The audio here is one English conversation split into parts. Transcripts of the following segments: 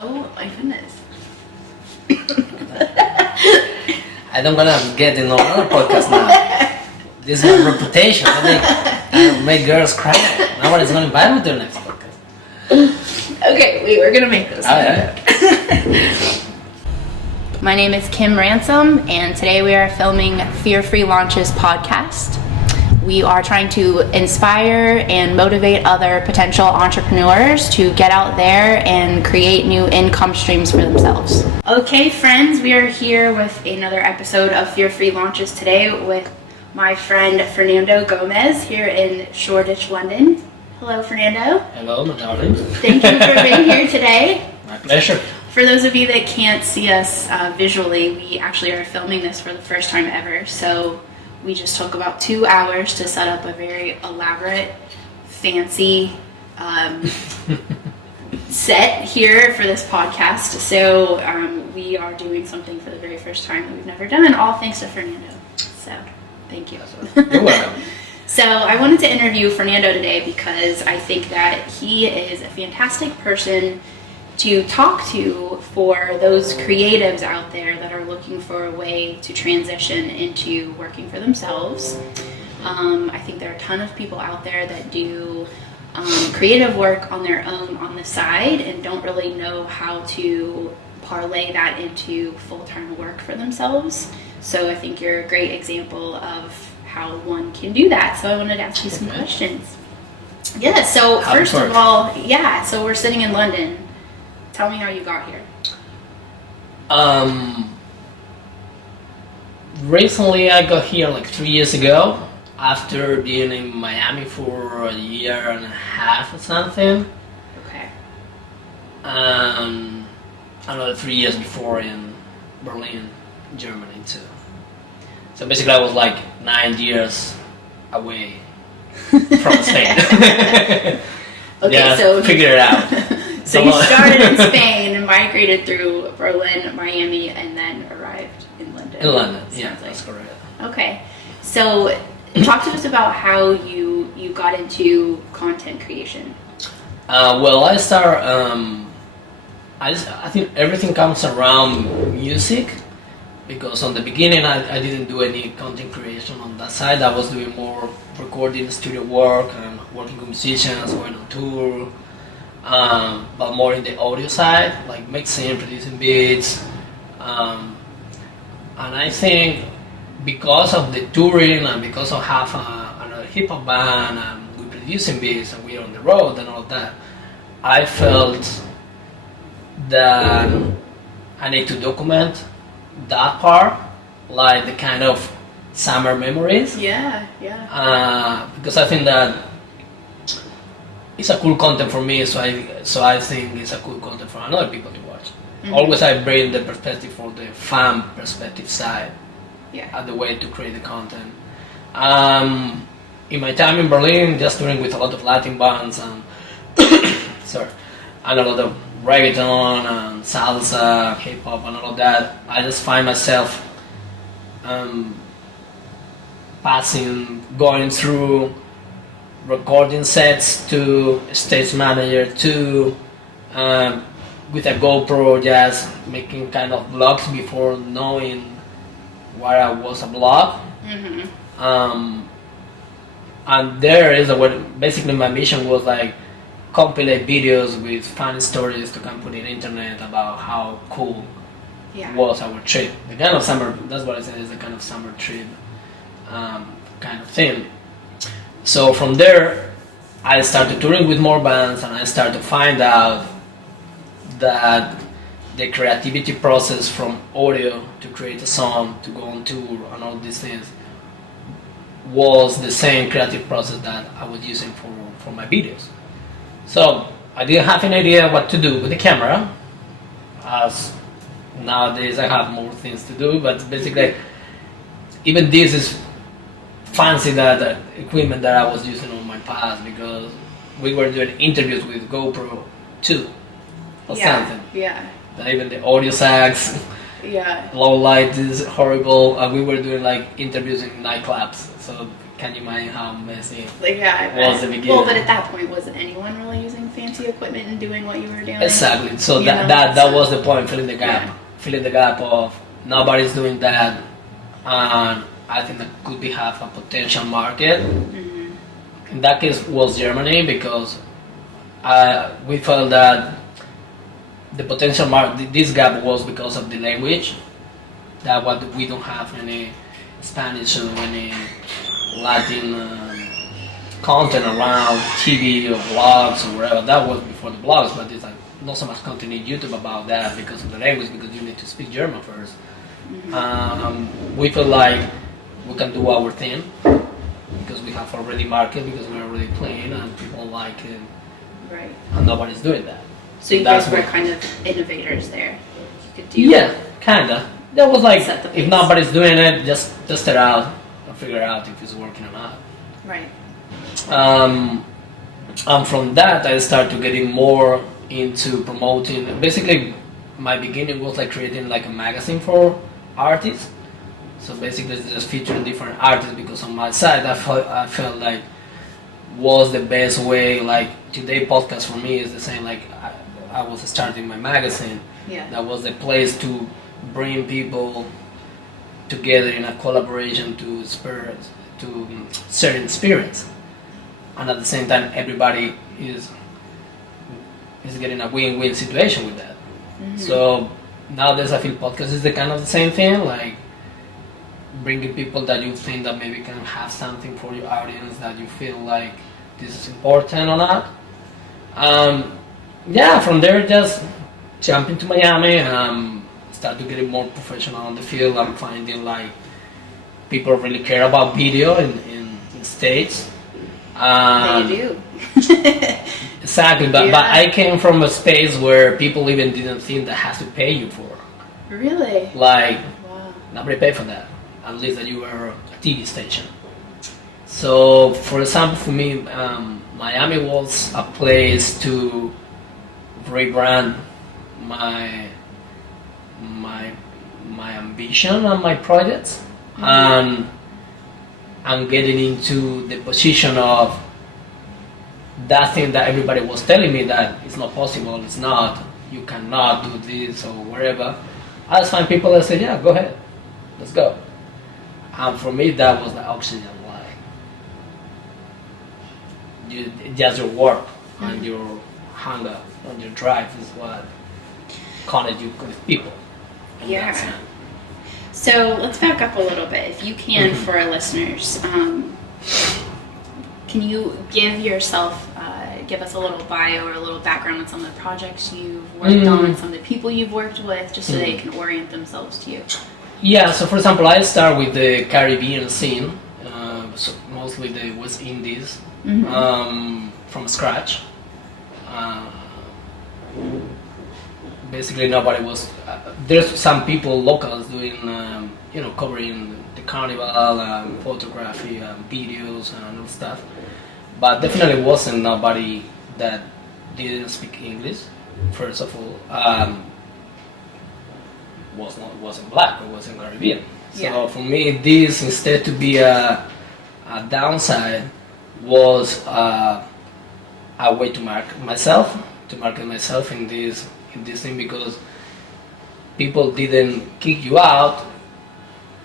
Oh my goodness. I don't wanna get in another podcast now. This is my reputation. I think I make girls cry. Nobody's gonna invite me to the next podcast. Okay, wait, we're gonna make this. My name is Kim Ransom, and today we are filming Fear Free Launches podcast. We are trying to inspire and motivate other potential entrepreneurs to get out there and create new income streams for themselves. Okay, friends, we are here with another episode of Fear Free Launches today with my friend Fernando Gomez here in Shoreditch, London. Hello, Fernando. Hello, my darling. Thank you for being here today. My pleasure. For those of you that can't see us visually, we actually are filming this for the first time ever. So we just took about 2 hours to set up a very elaborate, fancy set here for this podcast. So we are doing something for the very first time that we've never done, all thanks to Fernando. So thank you. You're welcome. So I wanted to interview Fernando today because I think that he is a fantastic person to talk to for those creatives out there that are looking for a way to transition into working for themselves. I think there are a ton of people out there that do creative work on their own on the side and don't really know how to parlay that into full-time work for themselves. So I think you're a great example of how one can do that. So I wanted to ask you some questions. Yeah, so first of all, so we're sitting in London. Tell me how you got here. Recently I got here like 3 years ago after being in Miami for a year and a half or something. Okay. Another 3 years before in Berlin, Germany too. So basically I was like 9 years away from Spain. Okay, yeah, so figure it out. So you started in Spain and migrated through Berlin, Miami, and then arrived in London. In London, Sounds yeah, like. that's correct. Okay, so talk to us about how you got into content creation. Well, I start. I think everything comes around music, because on the beginning I didn't do any content creation on that side. I was doing more recording, studio work, and working with musicians, going on tour. But more in the audio side, like mixing, producing beats, and I think because of the touring and because of having another hip hop band and we producing beats and we are on the road and all that, I felt that I need to document that part, like the kind of summer memories. Yeah. Because I think that it's a cool content for me, so I think it's a cool content for other people to watch. Mm-hmm. Always I bring the perspective for the fan perspective side, at the way to create the content. In my time in Berlin, just touring with a lot of Latin bands and and a lot of reggaeton and salsa, hip hop, and all of that, I just find myself going through recording sets to stage manager to with a GoPro, just making kind of vlogs before knowing what I was a vlog. Mm-hmm. And there is basically my mission was like compilate videos with funny stories to come put in internet about how cool was our trip. The kind of summer, that's what I said, is the kind of summer trip kind of thing. So from there, I started touring with more bands, and I started to find out that the creativity process from audio to create a song, to go on tour, and all these things was the same creative process that I was using for my videos. So I didn't have any idea what to do with the camera, as nowadays I have more things to do, but basically even this is fancy that equipment that I was using on my past, because we were doing interviews with GoPro 2 or something. Yeah. That even the audio sags, low light is horrible, and we were doing like interviews in nightclubs. So can you imagine how messy like, yeah, was the beginning? Well, but at that point, was anyone really using fancy equipment and doing what you were doing? Exactly. So that was the point, filling the gap. Yeah. Filling the gap of nobody's doing that, and I think that could be half a potential market. In that case was Germany, because we felt that the potential market, this gap was because of the language, that what we don't have any Spanish or any Latin content around TV or blogs or whatever. That was before the blogs, but it's like not so much content in YouTube about that because of the language, because you need to speak German first. We feel like we can do our thing because we have already market, because we're already playing and people like it, right? And nobody's doing that. So you guys were kind of innovators there. You could do kinda. That was like, if nobody's doing it, just test it out and figure out if it's working or not. Right. And from that, I started getting more into promoting. Basically, my beginning was like creating like a magazine for artists. So basically, just featuring different artists, because on my side, I felt like was the best way. Like today, podcast for me is the same. Like I was starting my magazine. Yeah. That was the place to bring people together in a collaboration to share experience, and at the same time, everybody is getting a win-win situation with that. So nowadays, I feel podcast is the kind of the same thing, like bringing people that you think that maybe can have something for your audience, that you feel like this is important or not. From there, just jump into Miami and start to get more professional on the field. I'm finding like people really care about video in States. They do. Exactly, but I came from a space where people even didn't think that has to pay you for. Really? Like, nobody paid for that, at least that you were a TV station. So, for example, for me, Miami was a place to rebrand my ambition and my projects, and getting into the position of that thing that everybody was telling me that it's not possible, it's not, you cannot do this or whatever. I just find people that say, yeah, go ahead, let's go. And for me, that was the oxygen. Like, just your work and your hunger and your drive is what connected you with people. Yeah. So let's back up a little bit, if you can, for our listeners. Can you give us a little bio or a little background on some of the projects you've worked on, some of the people you've worked with, just so they can orient themselves to you? Yeah, so for example, I start with the Caribbean scene, so mostly the West Indies, from scratch. Basically, nobody was. There's some people, locals, doing, covering the carnival, photography, videos, and all stuff. But definitely wasn't nobody that didn't speak English. First of all, wasn't black or wasn't Caribbean. So for me, this, instead to be a downside, was a way to market myself in this thing, because people didn't kick you out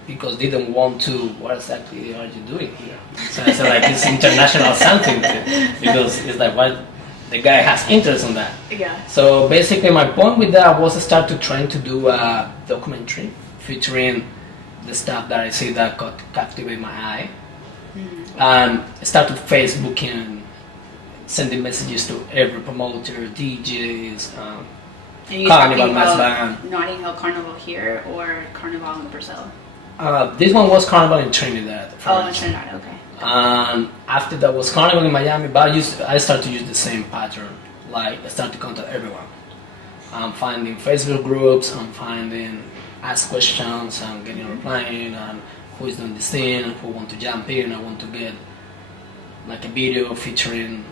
because they didn't want to. What exactly are you doing here? So I said, like, it's international something, because it's like, what, the guy has interest in that. Yeah. So basically, my point with that was to start to trying to do a documentary featuring the stuff that I see that captivate my eye, and start to Facebooking, sending messages to every promoter, DJs, Carnival Mass Band. Notting Hill Carnival here or Carnival in Brazil? This one was Carnival in Trinidad. Oh, in Trinidad, okay. And after that was Carnival in Miami, but I started to use the same pattern. Like, I started to contact everyone. I'm finding Facebook groups, I'm finding ask questions, I'm getting replying, and who is doing this thing, who want to jump in. I want to get like a video featuring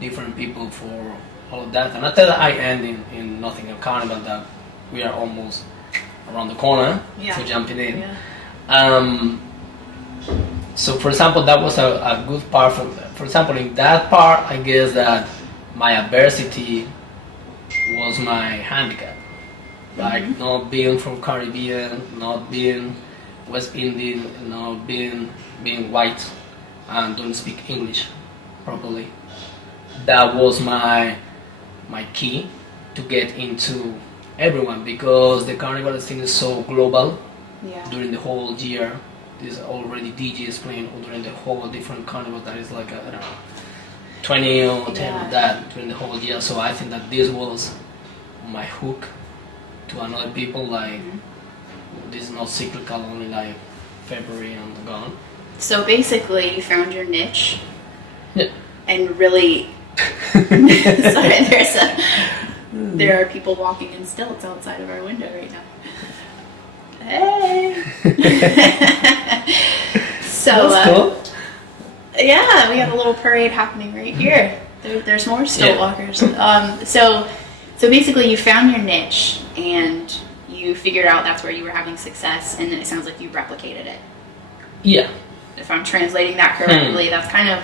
different people for all of that. And after that, I end in Notting Hill Carnival, that we are almost around the corner for jumping in. So for example, that was a good part. For example, in that part, I guess that my adversity was my handicap. Like not being from Caribbean, not being West Indian, not being white, and don't speak English properly. That was my key to get into everyone, because the carnival scene is so global. During the whole year, there's already DJs playing during the whole different carnival. That is like I don't know, 20 or 10 of that during the whole year. So I think that this was my hook to another people, like this is not cyclical, only like February and gone. So basically you found your niche. Yeah. And really sorry, there are people walking in stilts outside of our window right now. Hey. So that's cool. Yeah, we have a little parade happening right here. There's more stilt walkers. So basically you found your niche and you figured out that's where you were having success, and then it sounds like you replicated it. Yeah. If I'm translating that correctly, that's kind of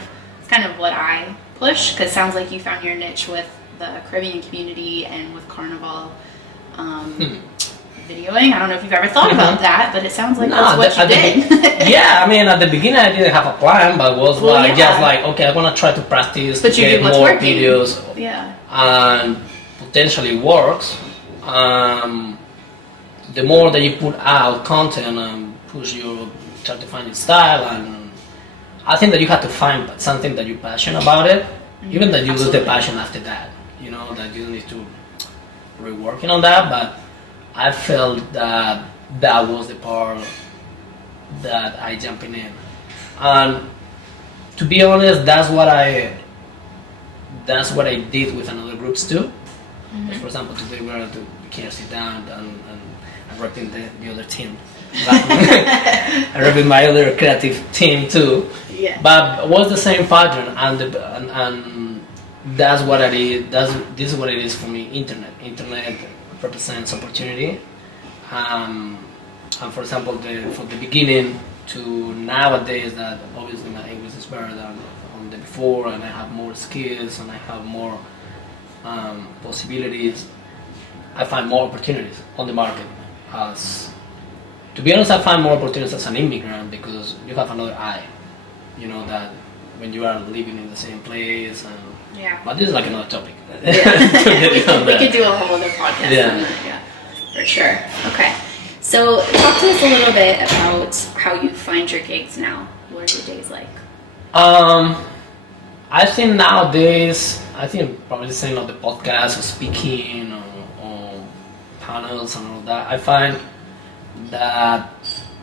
what I push, because it sounds like you found your niche with the Caribbean community and with Carnival videoing. I don't know if you've ever thought about that, but it sounds like that's what you did. Yeah, I mean, at the beginning I didn't have a plan, but it was just like, okay, I want to try to practice, but to get more working. videos, and potentially works. The more that you put out content and try to find your style, and I think that you have to find something that you're passionate about it, even that you lose the passion after that, that you need to reworking on that, but I felt that that was the part that I jumping in. And to be honest, that's what I did with another groups too. For example, today we can't sit down and repping the other team. I repping my other creative team too. Yeah. But it was the same pattern, and that's what it is. This is what it is for me. Internet represents opportunity. And for example, from the beginning to nowadays, that obviously my English is better than on the before, and I have more skills and I have more possibilities. I find more opportunities on the market. To be honest, I find more opportunities as an immigrant, because you have another eye. That when you are living in the same place. But this is like another topic. We could do a whole other podcast. Yeah, for sure. Okay. So talk to us a little bit about how you find your gigs now. What are your days like? I think nowadays, probably the same on the podcast or speaking or panels and all that, I find that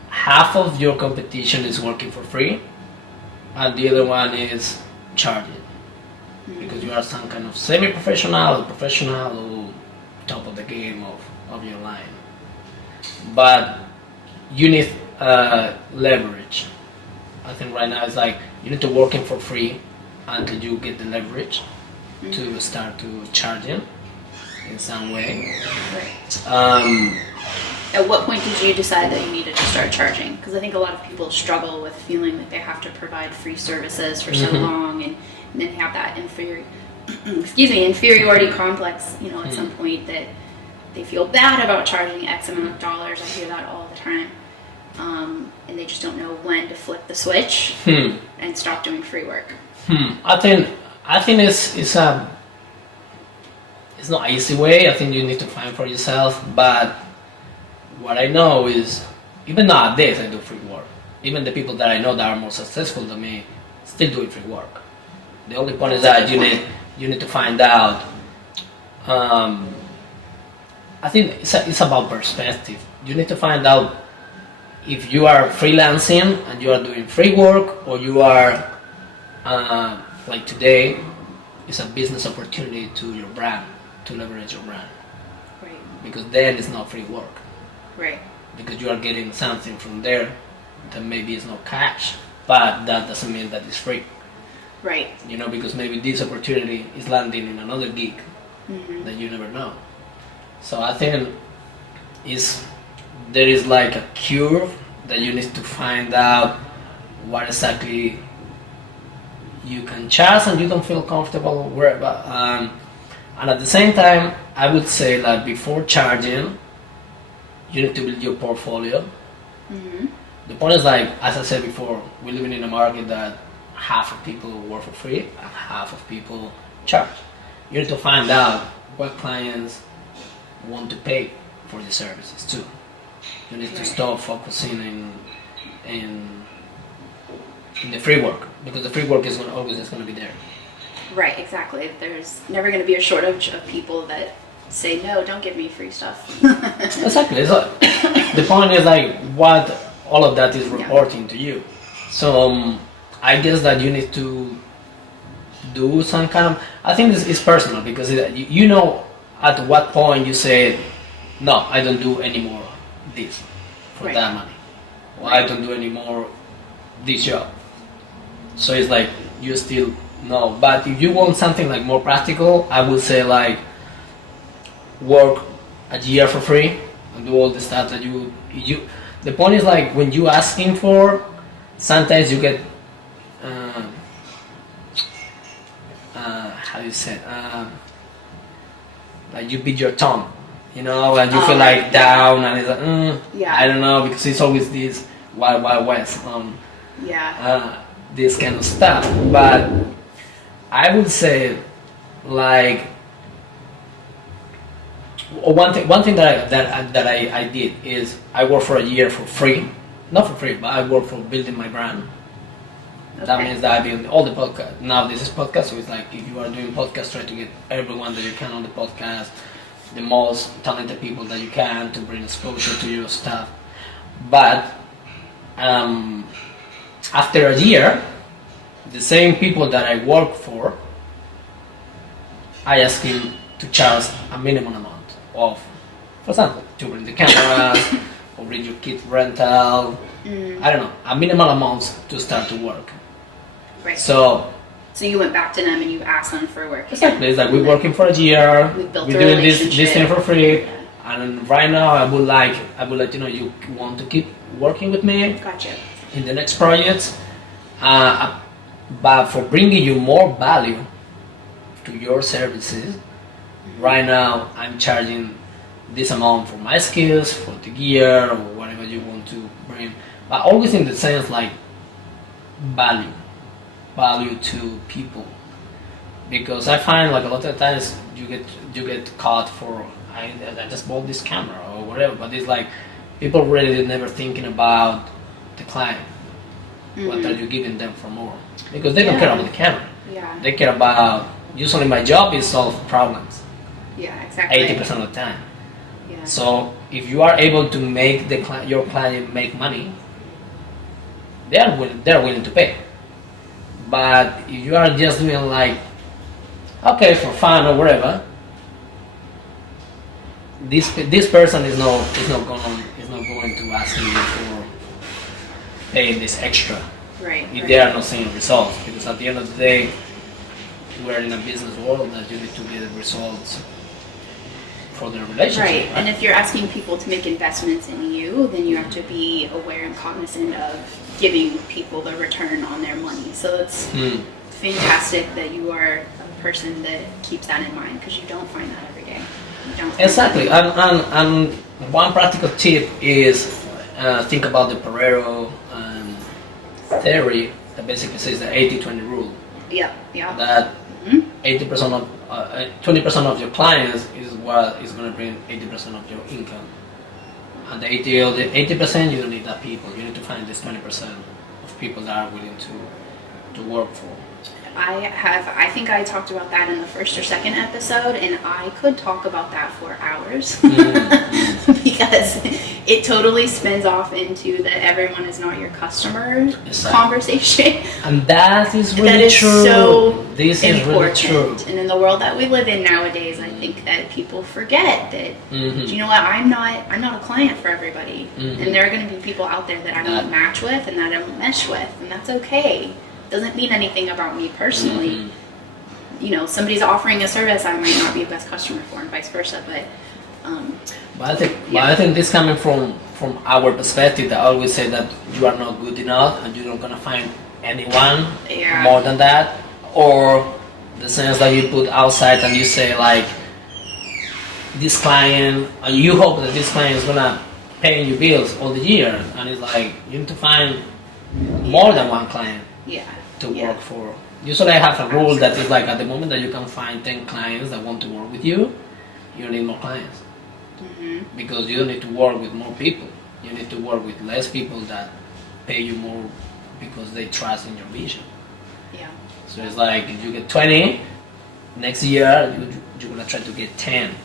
half of your competition is working for free and the other one is charging. Because you are some kind of semi-professional or professional or top of the game of your line. But you need leverage. I think right now it's like you need to work in for free until you get the leverage to start to charging in some way. Right. At what point did you decide that you needed to start charging? Because I think a lot of people struggle with feeling that they have to provide free services for so long, and then have that inferiority complex, at some point, that they feel bad about charging X amount of dollars. I hear that all the time. And they just don't know when to flip the switch and stop doing free work. I think it's not an easy way. I think you need to find for yourself, but what I know is, even nowadays I do free work. Even the people that I know that are more successful than me still doing free work. The only point is that you need to find out. I think it's about perspective. You need to find out if you are freelancing and you are doing free work, or you are like today, it's a business opportunity to your brand, to leverage your brand. Right. Because then it's not free work. Right. Because you are getting something from there that maybe is not cash, but that doesn't mean that it's free. Right. Because maybe this opportunity is landing in another gig that you never know. So I think there is like a curve that you need to find out what exactly you can charge and you don't feel comfortable wherever. And at the same time, I would say that before charging, you need to build your portfolio. Mm-hmm. The point is, like, as I said before, we're living in a market that half of people work for free and half of people charge. You need to find out what clients want to pay for the services too. You need to stop focusing in the free work, because the free work is always going to be there. Right, exactly. There's never going to be a shortage of people that say, no, don't give me free stuff. Exactly. So, the point is, like, what all of that is reporting to you. So I guess that you need to do some kind of, I think this is personal, because you know at what point you say, no, I don't do any more this for that money, or I don't do any more this job. So it's like you still know. But if you want something like more practical, I would say, like, work a year for free and do all the stuff that you. The point is, like, when you asking for, sometimes you get how do you say it? Like, you beat your tongue, you know, and you feel like down, and it's like, I don't know, because it's always this wild west, this kind of stuff. But I would say, like, one thing that I did is I worked for a year for free, not for free, but I worked for building my brand. Okay. That means that I've been on all the podcast. Now this is podcast, so it's like, if you are doing podcast, try to get everyone that you can on the podcast, the most talented people that you can, to bring exposure to your stuff. But after a year, the same people that I work for, I ask him to charge a minimum amount of, for example, to bring the cameras or bring your kit rental. I don't know, a minimal amount to start to work. Right. So you went back to them and you asked them for work. Exactly. It's like, we're working for a year. We're doing this thing for free. Yeah. And right now, I would like you know, you want to keep working with me. Gotcha. In the next projects, but for bringing you more value to your services, right now I'm charging this amount for my skills, for the gear, or whatever you want to bring. But always in the sense, like, value to people, because I find, like, a lot of times you get caught for, I just bought this camera or whatever, but it's like people really never thinking about the client. What are you giving them for more? Because they don't care about the camera. Yeah. They care about, usually my job is solve problems. Yeah, exactly. 80% of the time. Yeah. So if you are able to make your client make money, they're willing to pay. But if you are just doing, like, okay, for fun or whatever, this person is not going to ask you for paying this extra. Right. If they are not seeing results, because at the end of the day, we're in a business world that you need to get results for their relationship. Right. And if you're asking people to make investments in you, then you have to be aware and cognizant of giving people the return on their money. So that's fantastic that you are a person that keeps that in mind, because you don't find that every day. Exactly. And one practical tip is think about the Pareto theory that basically says the 80-20 rule. Yeah. That 80% of 20% of your clients is what is going to bring 80% of your income, and the 80% you don't need that people. You need to find this 20% of people that are willing to work for. I think I talked about that in the first or second episode, and I could talk about that for hours because it totally spins off into that everyone is not your customer conversation. And that is really true. So this is really true. And in the world that we live in nowadays, I think that people forget that, you know what, I'm not a client for everybody. And there are going to be people out there that I don't match with and that I don't mesh with, and that's okay. Doesn't mean anything about me personally. You know, somebody's offering a service I might not be a best customer for, and vice versa. But I think this coming from from our perspective, I always say that you are not good enough and you're not gonna find anyone more than that, or the sense that you put outside and you say like, this client, and you hope that this client is gonna pay you bills all the year, and it's like you need to find more than one client to work for. Usually I have a rule that is like, at the moment that you can find 10 clients that want to work with you, you don't need more clients. Because you don't need to work with more people. You need to work with less people that pay you more because they trust in your vision. So it's like, if you get 20, next year you're gonna try to get 10.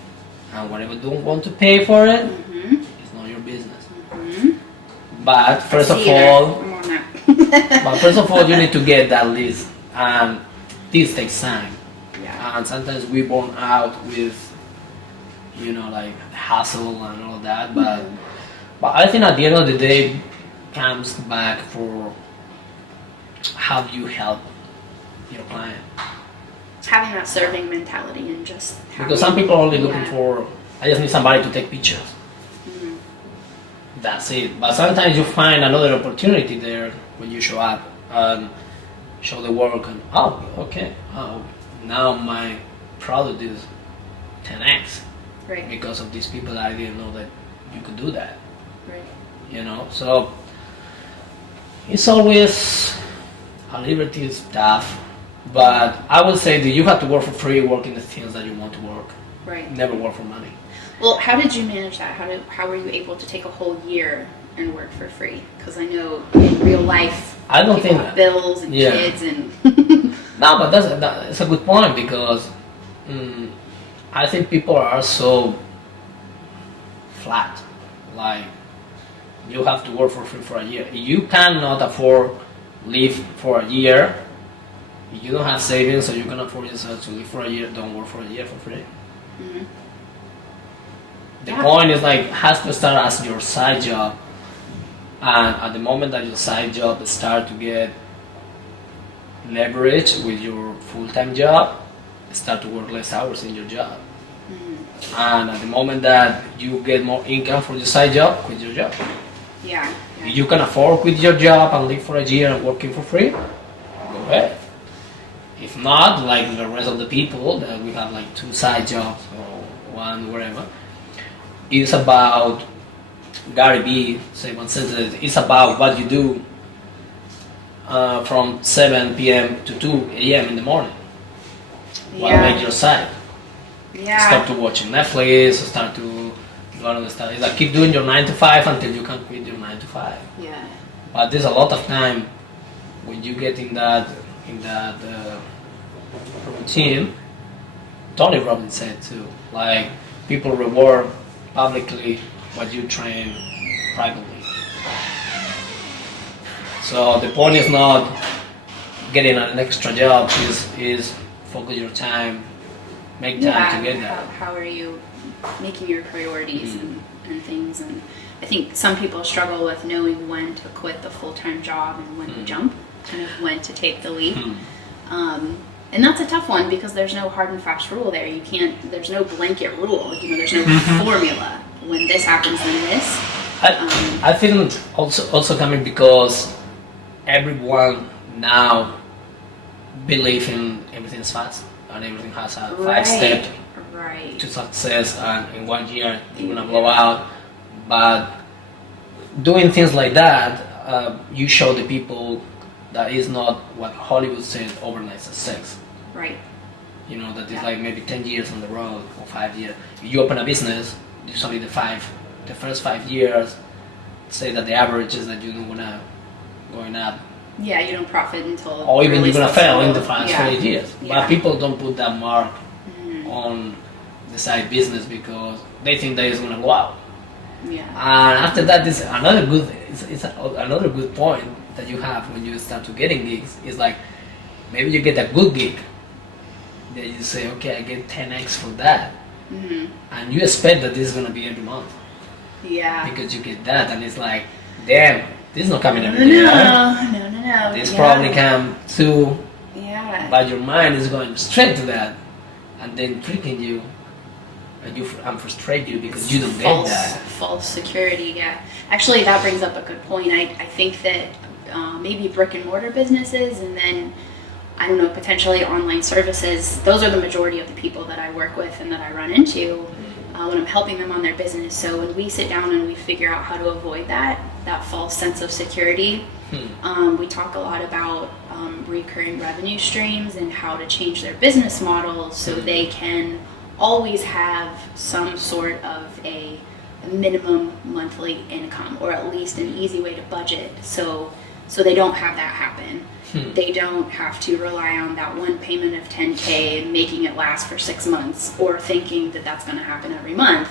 And whatever don't want to pay for it, it's not your business. But first of all, you need to get that list, and this takes time. And sometimes we burn out with, you know, like hustle and all that. But I think at the end of the day, it comes back for how do you help your client. Having that serving mentality and just because some people are only looking for, I just need somebody to take pictures. That's it. But sometimes you find another opportunity there when you show up and show the work, and now my product is 10x because of these people that I didn't know that you could do that. You know, so it's always a liberty stuff. But I would say that you have to work for free, work in the things that you want to work. Never work for money. Well, how did you manage that? How were you able to take a whole year and work for free? Because I know in real life, I don't think have bills and kids and. No, but that's a good point, because I think people are so flat. Like, you have to work for free for a year. You cannot afford live for a year. You don't have savings, so you can afford yourself to live for a year. Don't work for a year for free. The point is like, has to start as your side job, and at the moment that your side job start to get leverage with your full-time job, start to work less hours in your job. And at the moment that you get more income from your side job, quit your job. If you can afford quit your job and live for a year and working for free, go ahead. If not, like the rest of the people that we have like 2 side jobs or 1, whatever, it's about, Gary Vee say one sentence, it's about what you do from 7 p.m. to 2 a.m. in the morning. What make your side? Start to watching Netflix, start to do other stuff. It's like, keep doing your 9 to 5 until you can quit your 9 to 5. But there's a lot of time when you get in that routine. Tony Robbins said too, like, people reward publicly what you train privately. So the point is not getting an extra job, is focus your time, make time to get that. How are you making your priorities and things? And I think some people struggle with knowing when to quit the full-time job and when to jump, kind of when to take the leap. And that's a tough one, because there's no hard and fast rule there. You can't, there's no blanket rule, you know, there's no formula. When this happens, then this. I think also coming because everyone now believe in everything's fast and everything has a 5-step to success, and in 1 year you're gonna blow out. But doing things like that, you show the people that is not what Hollywood said, overnight success. You know, that is like maybe 10 years on the road or 5 years. If you open a business, usually the first 5 years, say that the average is that you're gonna going up. You don't profit until. Or even you're gonna fail in the first 8 years. But people don't put that mark on the side business because they think that it's gonna go out. And after that, this another good. It's another good point that you have when you start to getting gigs. Is like, maybe you get a good gig. Then you say, okay, I get 10x for that. And you expect that this is going to be every month. Because you get that, and it's like, damn, this is not coming every day. No. This probably come too. But your mind is going straight to that, and then tricking you, and frustrate you because you don't get that. false security. Yeah, actually, that brings up a good point. I think that maybe brick and mortar businesses, and then I don't know, potentially online services. Those are the majority of the people that I work with and that I run into when I'm helping them on their business. So when we sit down and we figure out how to avoid that false sense of security, we talk a lot about recurring revenue streams and how to change their business models so they can always have some sort of a minimum monthly income, or at least an easy way to budget, so they don't have that happen. They don't have to rely on that one payment of $10K and making it last for 6 months, or thinking that that's going to happen every month.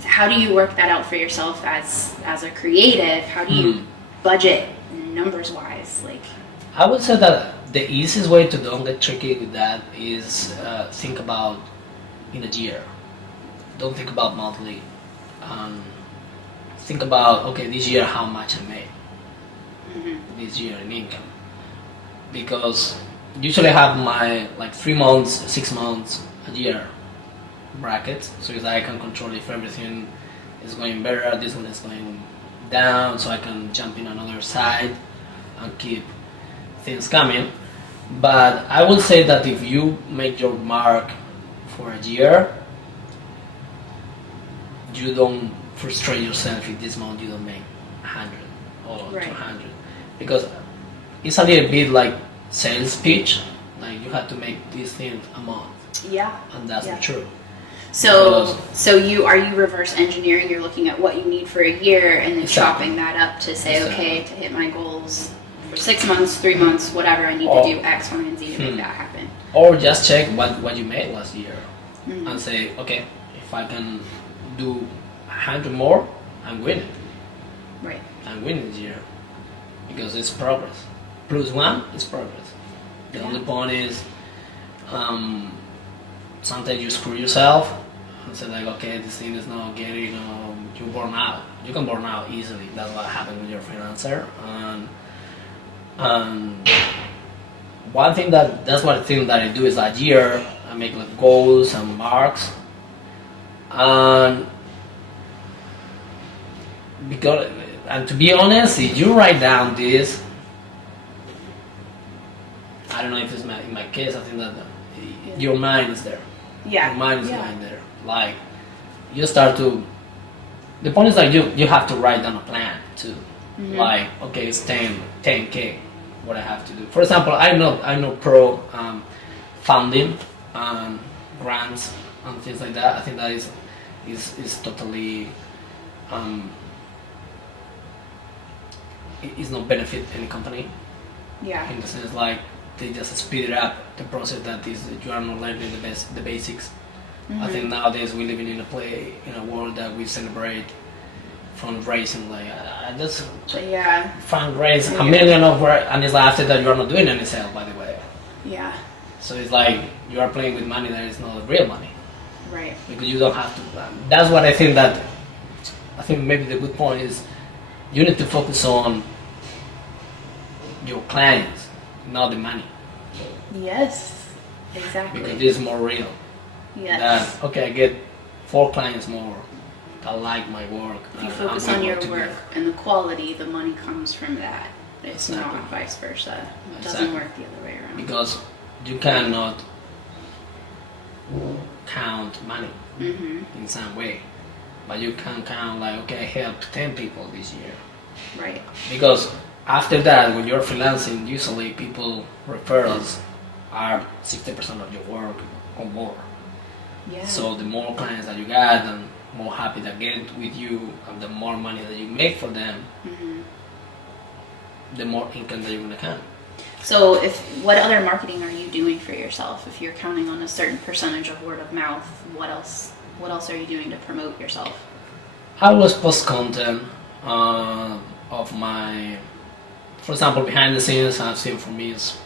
So how do you work that out for yourself as a creative? How do you budget numbers wise? Like, I would say that the easiest way to don't get tricky with that is think about in a year. Don't think about monthly. Think about, okay, this year how much I made this year in income, because usually I have my like 3 months, 6 months, a year brackets, so that I can control if everything is going better, this one is going down, so I can jump in another side and keep things coming. But I would say that if you make your mark for a year, you don't frustrate yourself if this month you don't make 100 or 200, because it's a little bit like sales pitch, like you have to make this thing a month. Yeah. And that's not true. So you reverse engineering, you're looking at what you need for a year and then chopping that up to say, okay, to hit my goals for 6 months, 3 months, whatever, I need to do X, Y, and Z to make that happen. Or just check what you made last year and say, okay, if I can do 100 more, I'm winning. Right. I'm winning this year because it's progress. +1 is progress. The only point is sometimes you screw yourself and say like, okay, this thing is not getting, you burn out. You can burn out easily. That's what happened with your freelancer. And one thing that's one thing that I do is that year I make like goals and marks, and to be honest, if you write down this, I don't know if it's in my case, I think that your mind is there. Yeah. Your mind is going there. Like, you start to, the point is like you have to write down a plan too. Like, okay, it's 10K, what I have to do. For example, I know pro funding and grants and things like that. I think that is totally it's not benefit any company. Yeah. In the sense like they just speed it up the process that is you are not learning the basics. I think nowadays we're living in a world that we celebrate fundraising, like I just fundraise $1 million and it's like after that you are not doing any sale, by the way. Yeah. So it's like you are playing with money that is not real money. Right. Because you don't have to. That's what I think maybe the good point is you need to focus on your clients, not the money. Yes. Exactly. Because this is more real. Yes. Okay, I get 4 clients more that like my work. If you focus on your work and the quality, the money comes from that. It's not vice versa. It doesn't work the other way around. Because you cannot count money in some way. But you can count like, okay, I helped 10 people this year. Right. Because after that, when you're freelancing, usually people referrals are 60% of your work or more. Yeah. So the more clients that you got, and more happy they get with you, and the more money that you make for them, the more income that you're gonna count. So, what other marketing are you doing for yourself? If you're counting on a certain percentage of word of mouth, what else are you doing to promote yourself? I always post content of my, for example, behind the scenes. I've seen for me is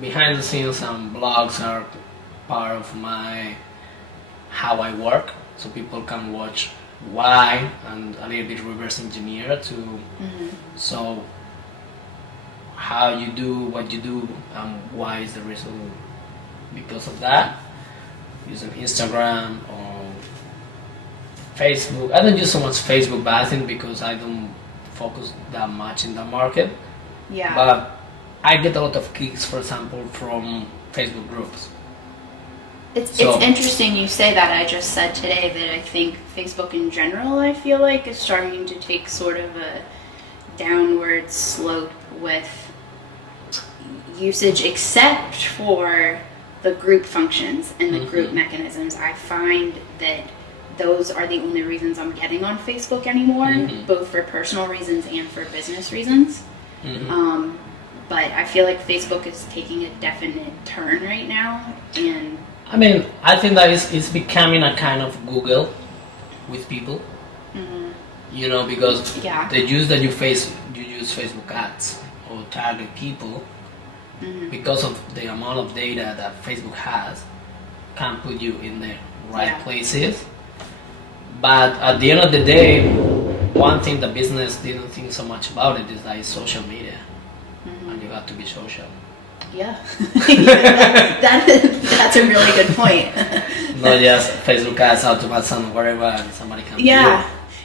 behind the scenes and blogs are part of my how I work, so people can watch why and a little bit reverse engineer to so how you do what you do and why is the reason because of that, using Instagram or Facebook. I don't use so much Facebook, but I think because I don't focus that much in the market. Yeah. But I get a lot of kicks, for example, from Facebook groups. It's interesting you say that. I just said today that I think Facebook in general, I feel like, is starting to take sort of a downward slope with usage, except for the group functions and the group mechanisms. I find that those are the only reasons I'm getting on Facebook anymore, both for personal reasons and for business reasons. But I feel like Facebook is taking a definite turn right now, and I mean, I think that it's becoming a kind of Google with people. You know, because the use that you use Facebook ads or target people because of the amount of data that Facebook has, can put you in the right places. But at the end of the day, one thing the business didn't think so much about it is like social media, and you have to be social. Yeah, that's a really good point. Not just Facebook ads automation whatever, and somebody can.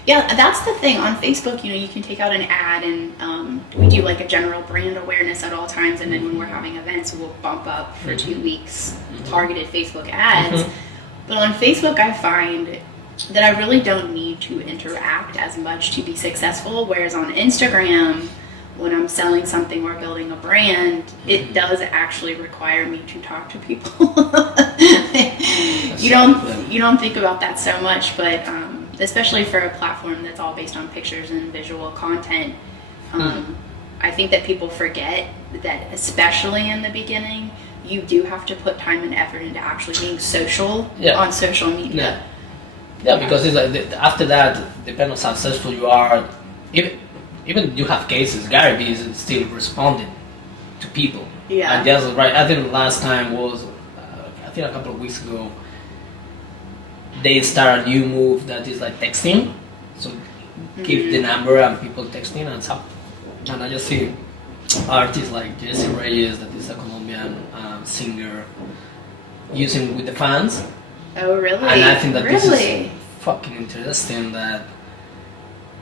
Yeah, that's the thing on Facebook. You know, you can take out an ad, and we do like a general brand awareness at all times, and then when we're having events, we'll bump up for 2 weeks targeted Facebook ads. But on Facebook, I find that I really don't need to interact as much to be successful. Whereas on Instagram, when I'm selling something or building a brand, it does actually require me to talk to people. You don't think about that so much, but especially for a platform that's all based on pictures and visual content, I think that people forget that, especially in the beginning, you do have to put time and effort into actually being social on social media. Yeah, because it's like after that, depending on how successful you are, even you have cases, Gary Vee is still responding to people. Yeah. And that's right. I think last time was, I think a couple of weeks ago, they started a new move that is like texting. So keep the number and people texting and stuff. And I just see artists like Jesse Reyes, that is a Colombian singer, using with the fans. Oh, really? And I think that this is fucking interesting, that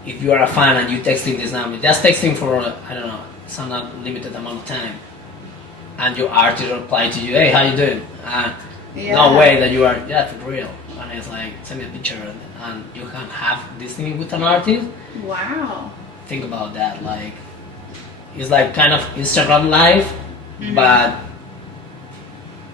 if you are a fan and you texting this number, just texting for, I don't know, some not limited amount of time, and your artist reply to you, hey, how you doing? No way that you are, for real. And it's like, send me a picture, and you can have this thing with an artist. Wow. Think about that, like, it's like kind of Instagram Live, but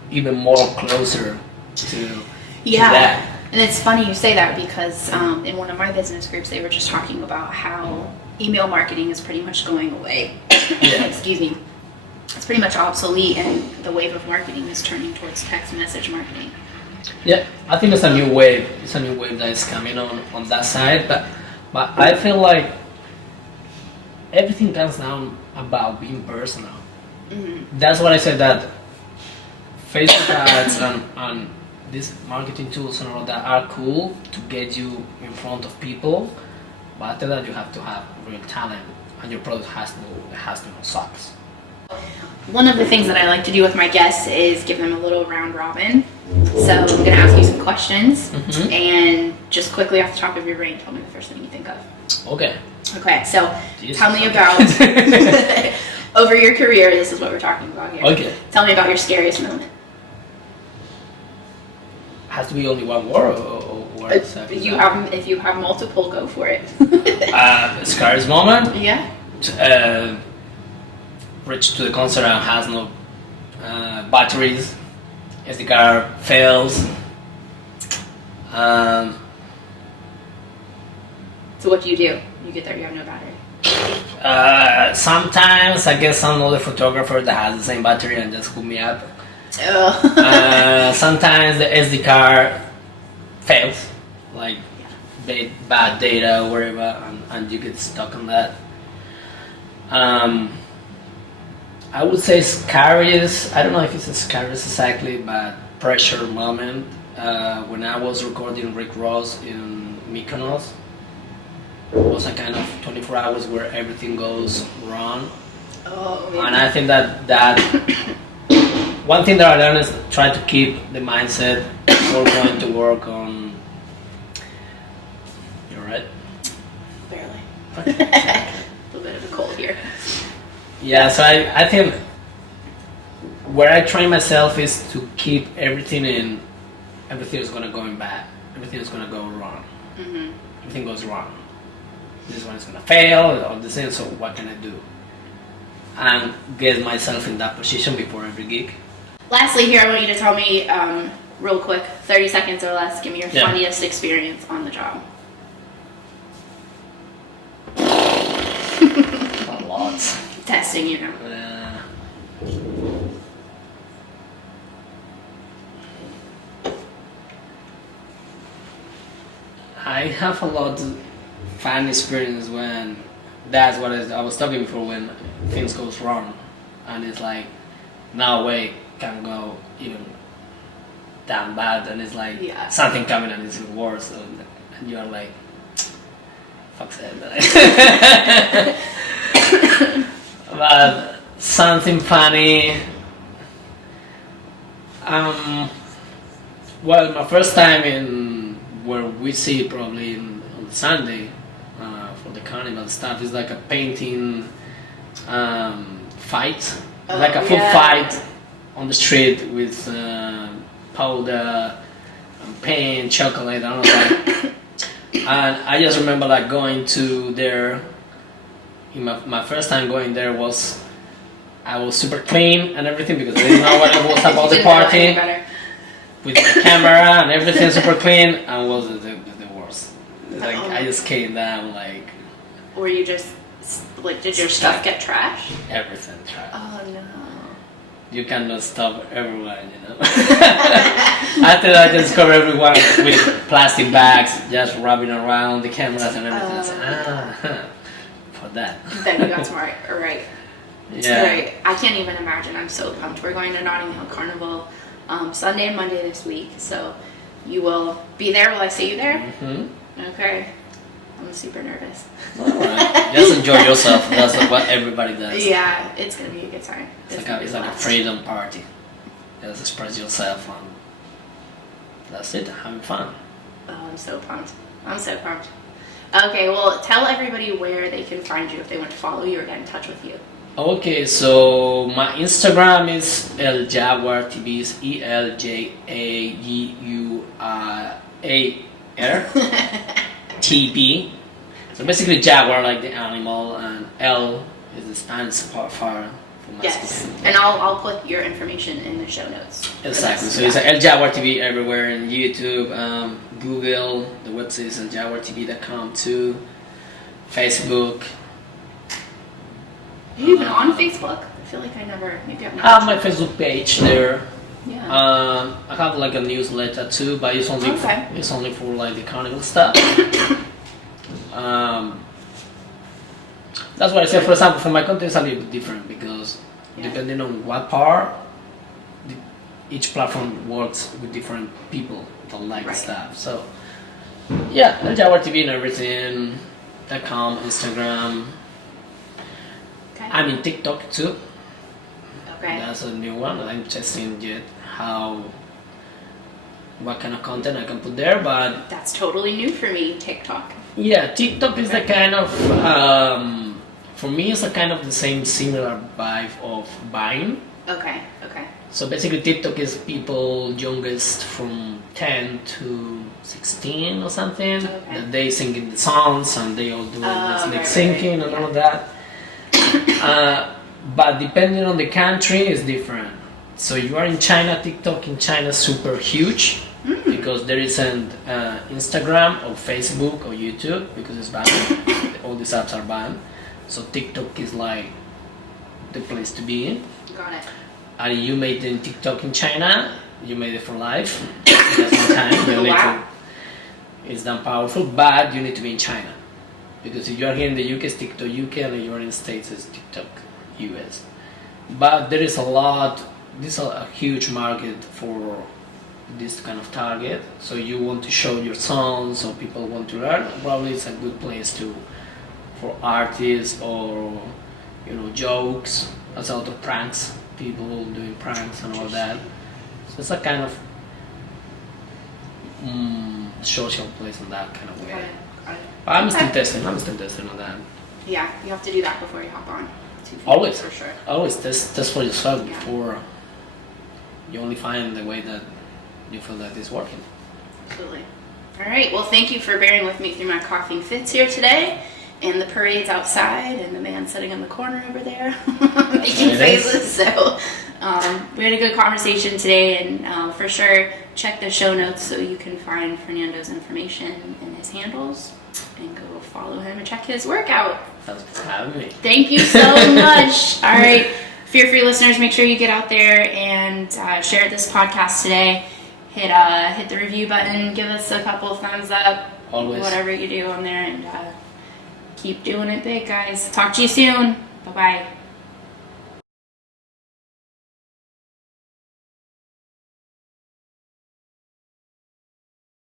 even more closer to that. And it's funny you say that, because in one of my business groups, they were just talking about how email marketing is pretty much going away. Excuse me. It's pretty much obsolete, and the wave of marketing is turning towards text message marketing. Yeah, I think it's a new wave. It's a new wave that is coming on that side. But I feel like everything comes down about being personal. That's what I said, that Facebook ads and these marketing tools and all that are cool to get you in front of people, but after that you have to have real talent, and your product has to suck. One of the things that I like to do with my guests is give them a little round robin. So I'm going to ask you some questions, and just quickly off the top of your brain, tell me the first thing you think of. Okay, so tell me about, over your career, this is what we're talking about here. Okay. Tell me about your scariest moment. Has to be only one word, or if you have multiple, go for it. Scariest moment? Yeah. Reach to the concert and has no batteries. SD card fails. So what do? You get there, you have no battery. Sometimes I get some other photographer that has the same battery and just hook me up. Sometimes the SD card fails, like bad data or whatever, and you get stuck on that. I would say scariest, I don't know if it's the scariest exactly, but pressure moment, when I was recording Rick Ross in Mykonos. It was a kind of 24 hours where everything goes wrong. And I think that one thing that I learned is try to keep the mindset before going to work on right? Barely. A little bit of a cold here. Yeah, so I think where I train myself is to keep everything in. Everything is gonna go in bad. Everything is gonna go wrong. Mm-hmm. Everything goes wrong. This one is gonna fail, or this thing. So what can I do? And get myself in that position before every gig. Lastly, here I want you to tell me, real quick, 30 seconds or less. Give me your funniest experience on the job. A lot. Testing, you know. I have a lot of fun experience when that's what I was talking before, when things goes wrong and it's like no way can go even that bad, and it's like something coming and it's worse, and you're like fuck's it. But something funny, well, my first time in where we see probably on Sunday for the carnival stuff is like a painting fight, like a full fight on the street with powder and paint, chocolate, and all that. And I just remember like going to there. In my first time going there was, I was super clean and everything because I didn't know what it was about the party. With my camera and everything super clean, and was the worst. Like I just came down like. Or you just like, did your stuff get trashed? Everything trashed. Oh no. You cannot stop everyone, you know. After I just cover everyone with plastic bags, just rubbing around the cameras and everything. I said, for that. Then you got smart, right? Yeah. Right. I can't even imagine. I'm so pumped. We're going to Notting Hill Carnival Sunday and Monday this week, so you will be there. Will I see you there? Mm-hmm. Okay. I'm super nervous. Alright. Just enjoy yourself. That's what everybody does. Yeah, it's gonna be a good time. It's like a freedom party. Just express yourself and that's it, having fun. Oh, I'm so pumped. I'm so pumped. Okay, well, tell everybody where they can find you if they want to follow you or get in touch with you. Okay, so my Instagram is eljaguartv, is ELJAGUAR TB. So basically Jaguar like the animal, and L is the Spanish part for masculine. Yes, and I'll put your information in the show notes. Exactly, so it's El Jaguar TV everywhere, in YouTube, Google, the website is eljaguartv.com too, Facebook. Are you even on Facebook? I feel like I never, maybe I've I have my Facebook page there. Yeah. I have like a newsletter too, but it's only it's only for like the carnival stuff. That's why I said, for example, for my content it's a little bit different because depending on what part, each platform works with different people that like stuff. So yeah, El Jaguar TV and everything. .com, Instagram. Okay. I'm in TikTok too. Okay. That's a new one. I'm testing yet what kind of content I can put there, but that's totally new for me, TikTok. Yeah, TikTok is the kind of for me it's a kind of the same similar vibe of Vine. Okay. Okay. So basically TikTok is people youngest from 10 to 16 or something. Okay. That they singing the songs and they all do lip syncing and all of that. But depending on the country is different. So you are in China, TikTok in China is super huge because there isn't Instagram or Facebook or YouTube because it's banned. All these apps are banned. So TikTok is like the place to be in. Got it. And you made it in TikTok in China, you made it for life. That's one time. You need to, it's done powerful, but you need to be in China. Because if you are here in the UK, it's TikTok UK, and if you are in the States, it's TikTok US. But there is this is a huge market for this kind of target. So you want to show your songs, so people want to learn. Probably it's a good place for artists or jokes, as out of pranks, people doing pranks and all that. So it's a kind of social place in that kind of way. Got it. I'm still testing. I'm still testing on that. Yeah, you have to do that before you hop on. Always, for sure. Always test for yourself before you only find the way that you feel that it's working. Absolutely. All right. Well, thank you for bearing with me through my coughing fits here today, and the parades outside, and the man sitting in the corner over there making faces. So we had a good conversation today, and for sure check the show notes so you can find Fernando's information and his handles, and go follow him and check his work out. Thanks for having me. Thank you so much. All right. Fear Free listeners, make sure you get out there and share this podcast today. Hit the review button, give us a couple thumbs up. Always. Whatever you do on there, and keep doing it big, guys. Talk to you soon. Bye-bye.